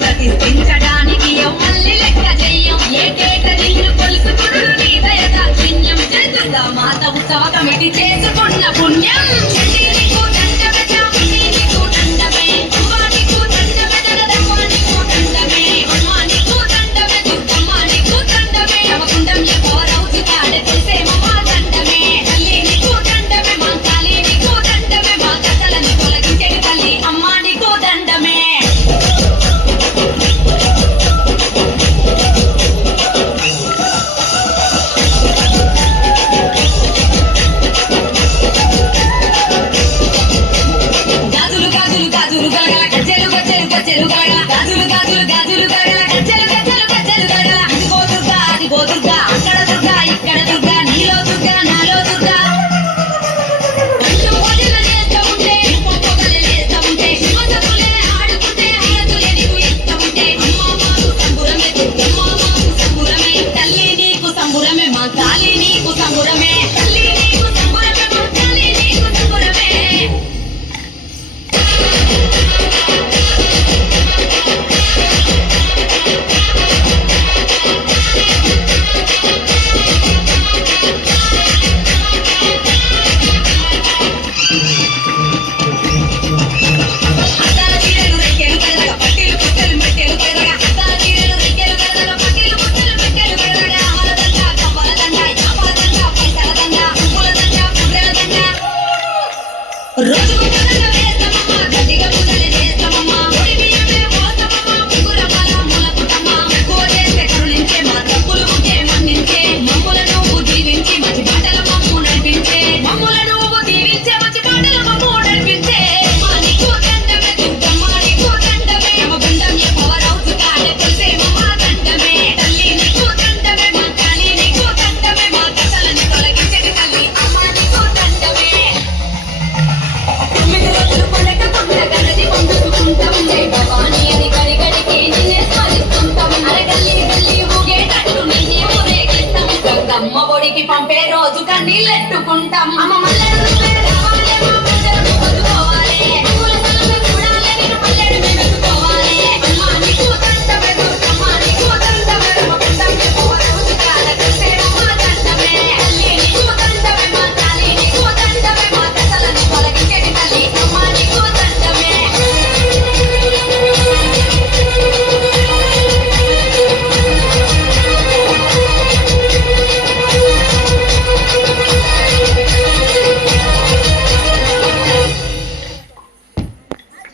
ప్రతిష్ఠించడానికి ఎవ్వల్ని లెక్క చెయ్యం ఏకేట నిన్ను కొలుసుకుడు నీ దయదాక్షిణ్యం చేతుగా మాత ఉత్సవ కమిటీ చేసుకున్న పుణ్యం నీకు దండమే చాముండి నీకు దండమే అమ్మా నీకు దండమే జగదమ్మ నీకు దండమే అమ్మా నీకు దండమే దుర్గమ్మ నీకు దండమే అవకుండం ఎవరవుతు కాడే తులసేమమ్మ దండమే తల్లి నీకు దండమే మా కాళీ నీకు దండమే మా కథలను తొలగించేది తల్లి అమ్మా నీకు దండమే అమ్మ ఒడికి పంపే రోజు కన్నీళ్ళెట్టుకుంటాం అమ్మ మల్లె